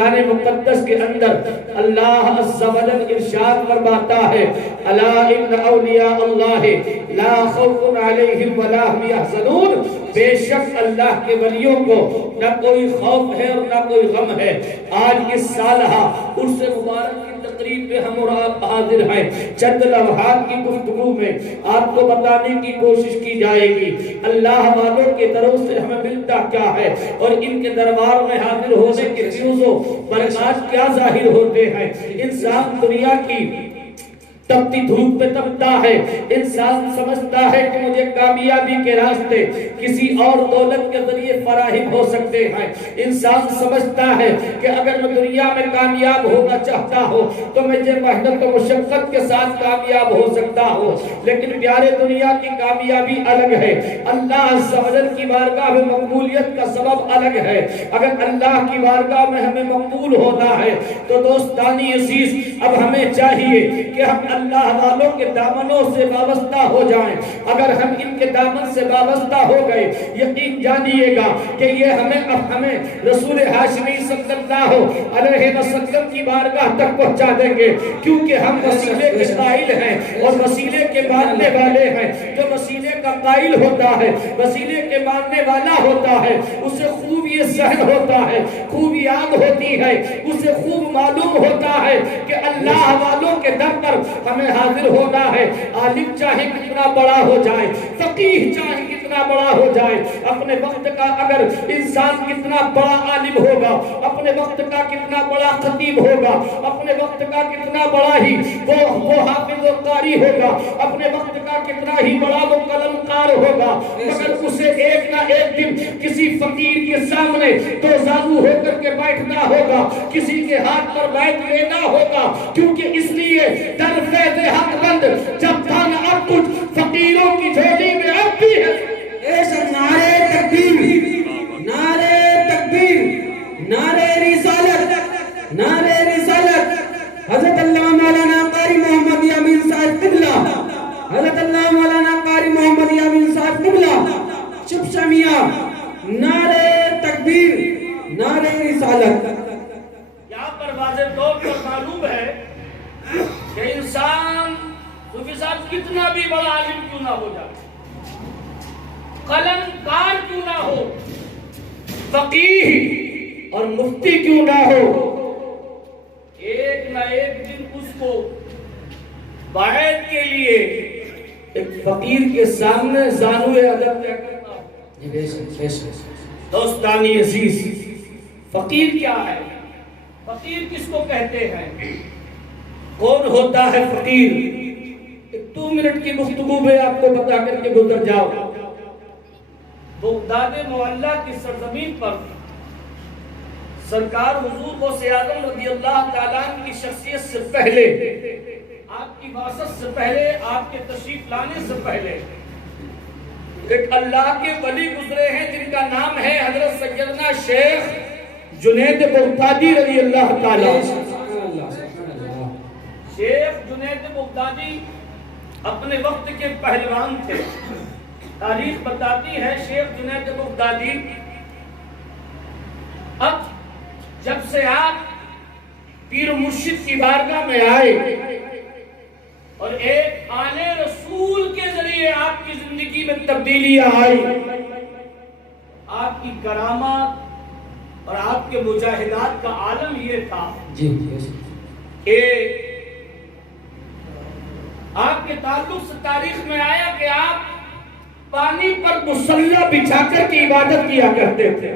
قرآن مقدس کے اندر اللہ عز و جل ارشاد فرماتا ہے الا ان اولیاء اللہ لا خوف علیہم ولا هم یحزنون، بے شک اللہ کے ولیوں کو نہ کوئی خوف ہے اور نہ کوئی غم ہے۔ آج اس سالہ عرس مبارک کی تقریب پہ ہم اور آپ حاضر ہیں، چند لمحات کی گفتگو میں آپ کو بتانے کی کوشش کی جائے گی اللہ والوں کے دروں سے ہمیں ملتا کیا ہے اور ان کے دربار میں حاضر ہونے کے فیوز و برکات کیا ظاہر ہوتے ہیں۔ انسان دنیا کی تپتی دھوپ پہ تپتا ہے، انسان سمجھتا ہے کہ مجھے کامیابی کے راستے کسی اور دولت کے ذریعے فراہم ہو سکتے ہیں، انسان سمجھتا ہے کہ اگر میں دنیا میں کامیاب ہونا چاہتا ہوں تو مجھے محنت و مشقت کے ساتھ کامیاب ہو سکتا ہوں، لیکن پیارے دنیا کی کامیابی الگ ہے، اللہ عز و جل کی بارگاہ میں مقبولیت کا سبب الگ ہے۔ اگر اللہ کی بارگاہ میں ہمیں مقبول ہونا ہے تو دوستانی عزیز اب ہمیں چاہیے کہ ہم اللہ والوں کے دامنوں سے وابستہ ہو جائیں۔ اگر ہم ان کے دامن سے وابستہ ہو گئے یقین جانیے گا کہ یہ ہمیں رسول ہاشمی صلی اللہ علیہ وسلم کی بارگاہ تک پہنچا دیں گے، کیونکہ ہم وسیلے کے قائل ہیں اور وسیلے کے ماننے والے ہیں۔ جو وسیلے کا قائل ہوتا ہے، وسیلے کے ماننے والا ہوتا ہے، اسے خوب یہ ذہن ہوتا ہے، خوب یاد ہوتی ہے، اسے خوب معلوم ہوتا ہے کہ اللہ والوں کے در پر ہمیں حاضر ہونا ہے۔ عالم چاہے کتنا بڑا ہو جائے، فقیہ چاہے کتنا بڑا ہو جائے، اپنے وقت کا اگر انسان کتنا بڑا عالم ہوگا، اپنے وقت کا کتنا بڑا خطیب ہوگا، اپنے وقت کا کتنا بڑا ہی وہ حافظ و قاری ہوگا، اپنے وقت کا کتنا ہی بڑا وہ قلم کار ہوگا، مگر اسے ایک نہ ایک دن کسی فقیر کے سامنے تو زانو ہو کر کے بیٹھنا ہوگا، کسی کے ہاتھ پر بیٹھ لینا ہوگا، کیونکہ اس لیے در فیض حق بند جب تھا نہ اب کچھ فقیروں کی جھولی میں اب بھی ہے۔ ایسا نعرے تکبیر، نعرے تکبیر، نعرے رسالت، نعرے رسالت، حضرت اللہ مولانا قاری محمد یامین صاحب قبلہ، حضرت اللہ مولانا قاری محمد یامین صاحب قبلہ، شب شمیہ، نعرے تکبیر، نعرے رسالت۔ یہاں پر واضح طور پر معلوم ہے کہ انسان صوفی صاحب کتنا بھی بڑا عالم کیوں نہ ہو جائے، قلم کار کیوں نہ ہو، فقیہ اور مفتی کیوں نہ ہو، ایک نہ ایک دن اس کو بیعت کے لیے ایک فقیر کے سامنے زانوئے ادب طے کرنا ہو۔ دوستانی عزیز، فقیر کیا ہے؟ فقیر کس کو کہتے ہیں؟ کون ہوتا ہے فقیر؟ ایک 2 منٹ کی گفتگو میں آپ کو بتا کر کے گزر جاؤ۔ بغداد معلیٰ کی سرزمین پر سرکار حضور غوث اعظم رضی اللہ تعالیٰ کی شخصیت سے پہلے، آپ کی واسط سے پہلے، آپ کے تشریف لانے سے پہلے ایک اللہ کے ولی گزرے ہیں جن کا نام ہے حضرت سیدنا شیخ جنید بغدادی رضی اللہ تعالیٰ۔ شیخ جنید بغدادی اپنے وقت کے پہلوان تھے۔ تاریخ بتاتی ہے شیخ جنید بغدادی اب جب سے آپ پیر مرشد کی بارگاہ میں آئے اور ایک آل رسول کے ذریعے آپ کی زندگی میں تبدیلیاں آئی، آپ کی کرامات اور آپ کے مجاہدات کا عالم یہ تھا کہ آپ کے تعلق سے تاریخ میں آیا کہ آپ پانی پر مصلی بچھا کر کی عبادت کیا کرتے تھے۔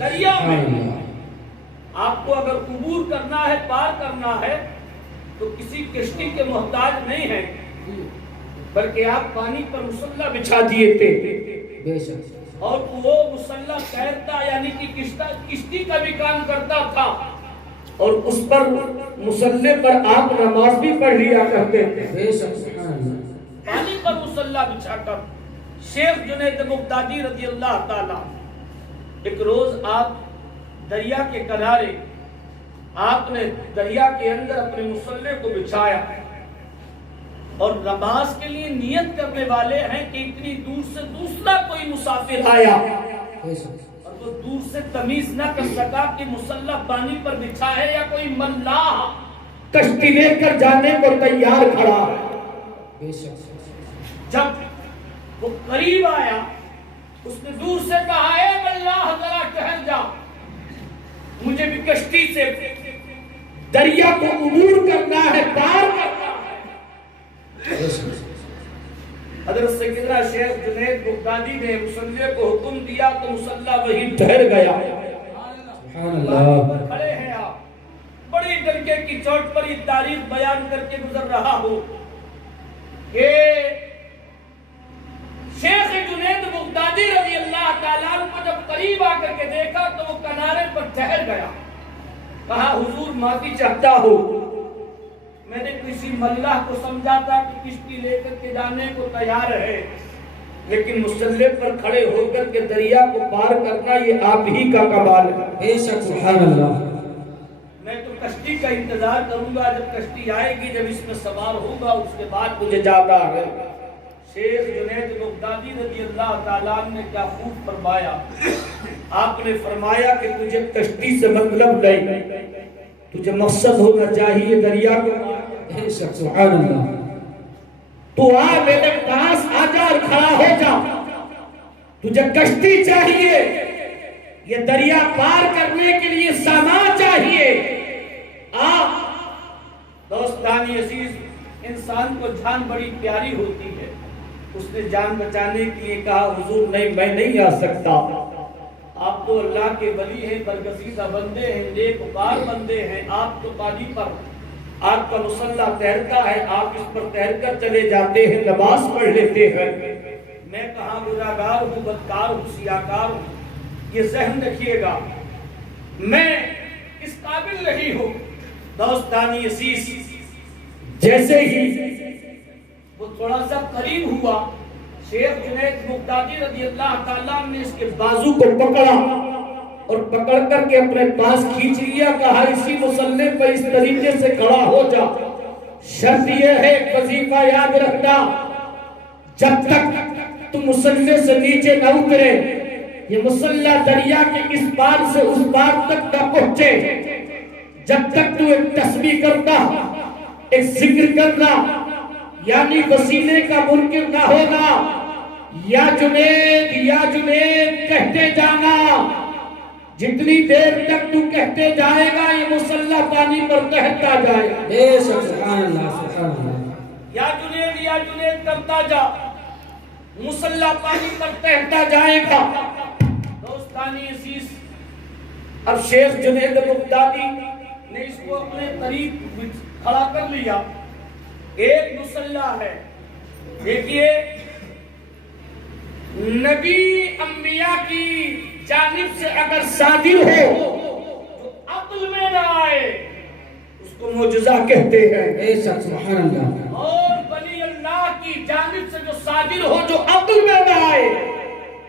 دریا میں آپ کو اگر عبور کرنا ہے، پار کرنا ہے تو کسی کشتی کے محتاج نہیں ہے، بلکہ آپ پانی پر مصلی بچھا دیے تھے اور وہ مصلی تیرتا یعنی کہ کشتی کا بھی کام کرتا تھا اور اس پر مصلی پر آپ نماز بھی پڑھ لیا کرتے تھے۔ پانی پر مصلی بچھا کر شیخ جنید بغدادی رضی اللہ تعالیٰ ایک روز آپ دریا کے کنارے، آپ نے دریا کے اندر اپنے مصلی کو بچھایا اور نماز کے لیے نیت کرنے والے ہیں کہ اتنی دور سے دوسرا کوئی مسافر آیا اور تو دور سے تمیز نہ کر سکا کہ مسلح پانی پر بچھا ہے یا کوئی ملاح کشتی لے کر جانے کو تیار کھڑا ہے۔ جب وہ قریب آیا اس نے دور سے کہا اے ملاح ذرا ٹہل جا، مجھے بھی کشتی سے دریا کو عبور کرنا ہے، پار کرنا ہے۔ حضرت سیدنا شیخ جنید بغدادی نے مصلح کو حکم دیا تو مصلح وہیں ٹھہر گیا۔ کھڑے ہیں آپ، بڑی ڈنکے کی چوٹ پر یہ تاریخ بیان کر کے گزر رہا ہوں کہ شیخ جنید بغدادی رضی اللہ تعالیٰ عنہ کو جب قریب آ کر کے دیکھا تو وہ کنارے پر ٹھہر گیا، کہا حضور معافی چاہتا ہوں، میں نے کسی ملاح کو سمجھا تھا کہ کشتی لے کر کے جانے کو تیار ہے، لیکن مسلح پر کھڑے ہو کر کے دریا کو پار کرنا یہ آپ ہی کا کمال ہے۔ بے شک، سبحان اللہ۔ میں تو کشتی کا انتظار کروں گا، جب کشتی آئے گی، جب اس میں سوار ہوگا، اس کے بعد مجھے جانا ہے۔ شیخ جنید بغدادی رضی اللہ تعالیٰ نے کیا خوب فرمایا، آپ نے فرمایا کہ تجھے کشتی سے مطلب نہیں، تجھے مقصد ہونا چاہیے دریا کو۔ سبحان اللہ۔ تو آ میرے پاس آ جا اور کھڑا ہو جا، تجھے کشتی چاہیے، یہ دریا پار کرنے کے لیے سامان چاہیے۔ آ دوستانی عزیز، انسان کو جان بڑی پیاری ہوتی ہے، اس نے جان بچانے کے لیے کہا حضور نہیں، میں نہیں آ سکتا، آپ تو اللہ کے ولی ہیں، برگزیدہ بندے ہیں، نیک وکار بندے ہیں، آپ تو پانی پر آپ کا مسلح تیرتا ہے، آپ اس پر تیر کر چلے جاتے ہیں، نماز پڑھ لیتے ہیں، میں کہاں گناہگار ہوں، بدکار ہوں، سیاہکار ہوں، یہ ذہن رکھیے گا، میں اس قابل نہیں ہوں۔ دوستانی عزیز، جیسے ہی وہ تھوڑا سا قریب ہوا، شیخ جنید بغدادی رضی اللہ تعالیٰ نے اس کے بازو کو پکڑا اور پکڑ کر کے اپنے پاس کھینچ لیا، کہا اسی مسلح پر اس طریقے سے کھڑا ہو جا، شرط یہ ہے ایک وظیفہ یاد رکھنا، جب تک تم مسلح سے نیچے نہ اترے، یہ مسلح دریا کے اس پار سے اس پار تک نہ پہنچے، جب تک تو ایک تسبیح کرنا، ایک ذکر کرنا، یعنی وسیلے کا منکر نہ ہونا، یا جنید کہتے جانا، جتنی دیر تک تو کہتے جائے گا یہ مسلح پانی پر تہتا جائے گا۔ بے شک، سبحان اللہ، سبحان اللہ۔ یا جنید کرتا جا، مسلح پانی پر تہتا جائے گا۔ دوستانی عزیز، اب شیخ جنید بغدادی نے اس کو اپنے قریب کھڑا کر لیا، ایک مسلح ہے، دیکھیے نبی انبیاء کی جانب سے اگر صادر ہو جو عقل میں نہ آئے اس کو معجزہ کہتے ہیں، بے شک، سبحان اللہ۔ اور ولی اللہ کی جانب سے جو صادر ہو جو عقل میں نہ آئے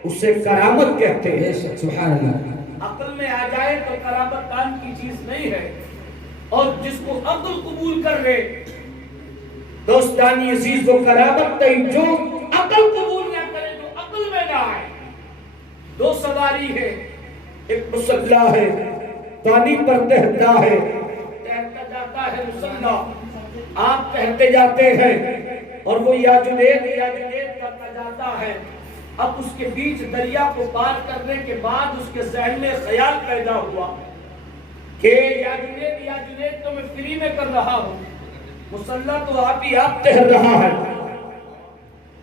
اسے کرامت کہتے ہیں۔ بے شک، سبحان اللہ۔ عقل میں آ جائے تو کرامت کام کی چیز نہیں ہے، اور جس کو عقل قبول کر لے دوستانی عزیز وہ کرامت نہیں، جو عقل قبول نہ کرے، جو عقل میں نہ آئے۔ دو سواری ہے، ایک مسلح ہے، پانی پر تہتا ہے، تہتا جاتا ہے مسلح، آپ تہتے جاتے ہیں اور وہ یا جنید کرتا جاتا ہے۔ اب اس کے بیچ دریا کو پار کرنے کے بعد اس کے ذہن میں خیال پیدا ہوا کہ یا جنید تو میں فری میں کر رہا ہوں، مسلح تو آپ ہی آپ تہر رہا ہے،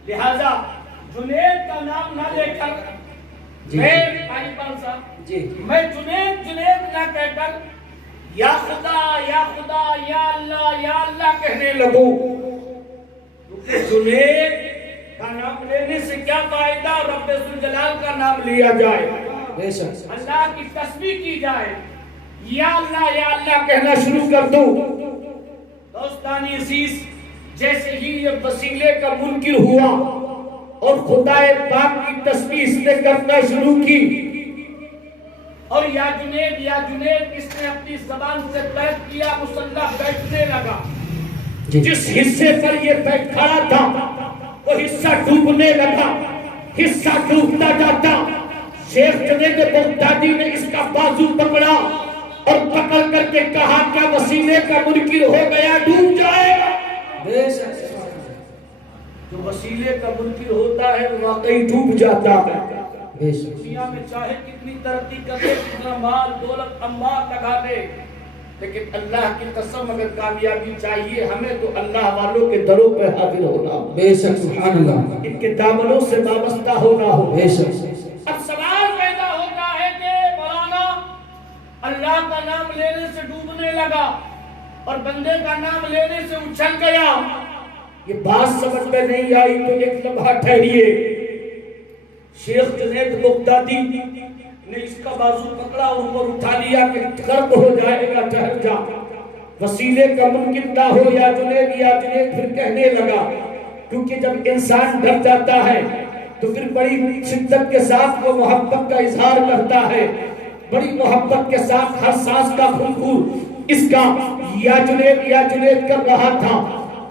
لہذا جنید کا نام نہ لے کر میں جنید نہ کہہ کر یا خدا یا اللہ کہنے لگوں، کیونکہ جنید کا نام لینے سے کیا فائدہ، رب ذوالجلال کا نام لیا جائے، اللہ کی تسبیح کی جائے، یا اللہ کہنا شروع کر دوں۔ دوستانی عزیز، جیسے ہی یہ وسیلے کا منکر ہوا اور خدا پاک کی تسبیح اس نے کرنا شروع کی، اور یا جنید اس نے اپنی زبان سے بیعت کیا، مسلح بیٹھنے لگا، جس حصے پر یہ بیٹھ کھڑا تھا وہ حصہ ڈوبنے لگا، حصہ ڈوبتا جاتا، شیخ جنید بغدادی نے اس کا بازو پکڑا اور پکڑ کر کے کہا کیا وسیلے کا منکر ہو گیا ڈوب جائے گا؟ بے شک جو وسیلے کا منکر ہوتا ہے واقعی ڈوب جاتا ہے۔ بے شک دنیا میں چاہے کتنی ترقی کرے، کتنا مال دولت اموال لگا دے، لیکن اللہ کی قسم اگر کامیابی چاہیے ہمیں تو اللہ والوں کے دروں پہ حاضر ہونا، بے شک سبحان اللہ، ان کے دامنوں سے وابستہ ہونا ہو۔ بے شک اب سوال پیدا ہوتا ہے کہ مولانا اللہ کا نام لینے سے ڈوبنے لگا اور بندے کا نام لینے سے اچھل گیا، یہ بات سمجھ میں نہیں آئی تو ایک لمحہ ٹھہریے۔ شیخ جنید بغدادی نے اس کا بازو پکڑا اور اوپر اٹھا لیا کہ غرق ہو جائے گا، ٹھہر جا، وسیلے کا ممکن نہ ہو یا جنید یا جنید۔ پھر کہنے لگا، کیونکہ جب انسان ڈر جاتا ہے تو پھر بڑی شدت کے ساتھ وہ محبت کا اظہار کرتا ہے، بڑی محبت کے ساتھ ہر سانس کا خنخور اس کا یا جنید کر رہا تھا۔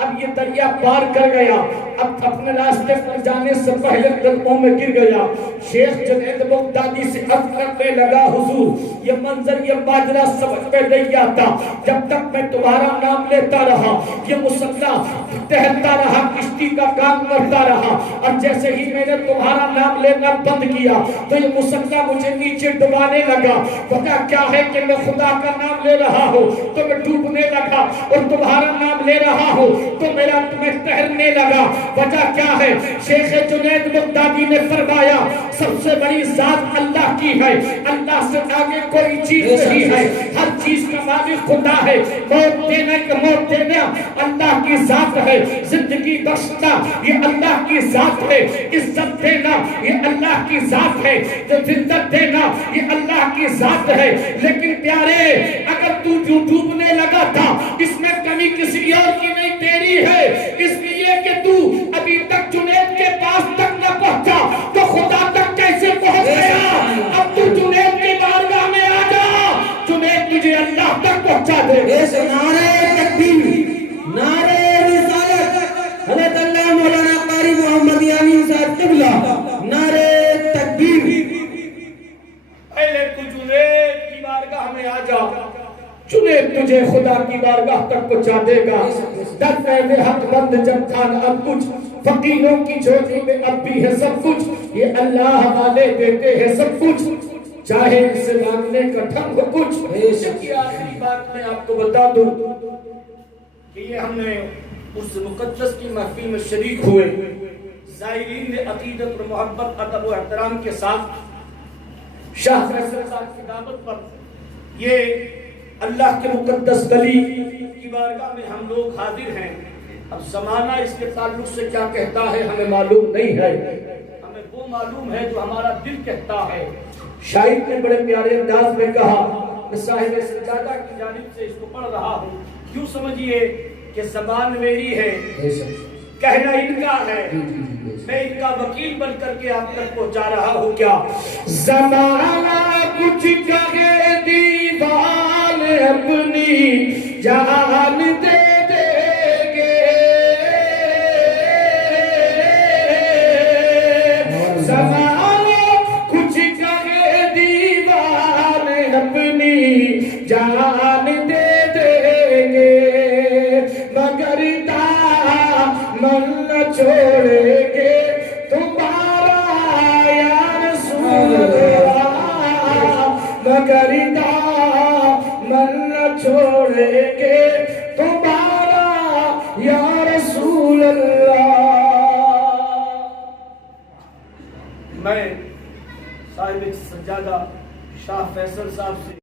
اب یہ دریا پار کر گیا، اب اپنے راستے پر جانے سے پہلے قدموں میں گر گیا۔ شیخ جنید بغدادی سے عرض کرنے لگا، حضور یہ منظر یہ ماجرا سمجھ میں نہیں آتا، جب تک میں تمہارا نام لیتا رہا یہ مسلح تہتا رہا، کشتی کا کام کرتا رہا، اور جیسے ہی میں نے تمہارا نام لینا بند کیا تو یہ مسلح مجھے نیچے ڈبانے لگا۔ پتہ کیا ہے کہ میں خدا کا نام لے رہا ہوں تو میں ڈوبنے لگا، اور تمہارا نام لے رہا ہوں تو میرا تمہیں تیرنے لگا۔ وجہ کیا ہے؟ شیخ جنید بغدادی نے فرمایا سب سے بڑی ذات اللہ کی ہے، اللہ سے آگے کوئی چیز نہیں ہے، ہر چیز کا مالک خدا ہے، موت دینا اللہ کی ذات ہے، زندگی بخشنا یہ اللہ کی ذات ہے، عزت دینا یہ اللہ کی ذات ہے، ذلت دینا یہ اللہ کی ذات ہے۔ لیکن پیارے اگر تو جو ڈوبنے لگا تھا اس میں کمی کسی اور کی نہیں تیری ہے، اس لیے کہ تو ابھی تک جنید کے پاس تک نہ پہنچا تو خدا تک کیسے پہنچ گیا؟ اب تو جنید کی بارگاہ میں آ جا، جنید تجھے اللہ تک پہنچا دے۔ نعرہ تکبیر، نعرہ رسالت، حضرت اللہ مولانا قاری محمد یامین صاحب قبلہ، نعرہ تکبیر۔ پہلے تو جنید کی بارگاہ میں آ جا، جنید تجھے خدا کی بارگاہ تک پہنچا دے گا۔ در میں حق بند جب تھا نہ اب کچھ، فقیروں کی جھولی میں اب بھی ہے سب کچھ، یہ اللہ والے دیتے ہیں سب کچھ، چاہے اس سے مانگنے کا ڈھنگ ہو کچھ۔ یہ آخری بات میں آپ کو بتا دوں کہ یہ ہم نے اس مقدس کی محفل میں شریک ہوئے، زائرین نے عقیدت اور محبت ادب و احترام کے ساتھ شاہ فیصل صاحب کی دعوت پر یہ اللہ کے مقدس گلی کی بارگاہ میں ہم لوگ حاضر ہیں۔ اب زمانہ اس کے تعلق سے کیا کہتا ہے ہمیں معلوم نہیں ہے، ہمیں وہ معلوم ہے جو ہمارا دل کہتا ہے۔ شاعر نے بڑے پیارے انداز میں کہا، میں صاحب سجادہ کی جانب سے اس کو پڑھ رہا ہوں، کیوں سمجھیے کہ زبان میری ہے، کہنا ان کا ہے، میں ان کا وکیل بن کر کے آپ تک پہنچا رہا ہوں۔ کیا زمانہ کچھ کہے دیوال اپنی جان دے دے گے، زمانہ کچھ کہے دیوال اپنی جان دے دے گے، مگر دامن نہ چھوڑے گے تمہارا یا رسول اللہ، مگر دامن نہ چھوڑے گے تمہارا یا رسول اللہ۔ میں صاحب سجادہ شاہ فیصل صاحب سے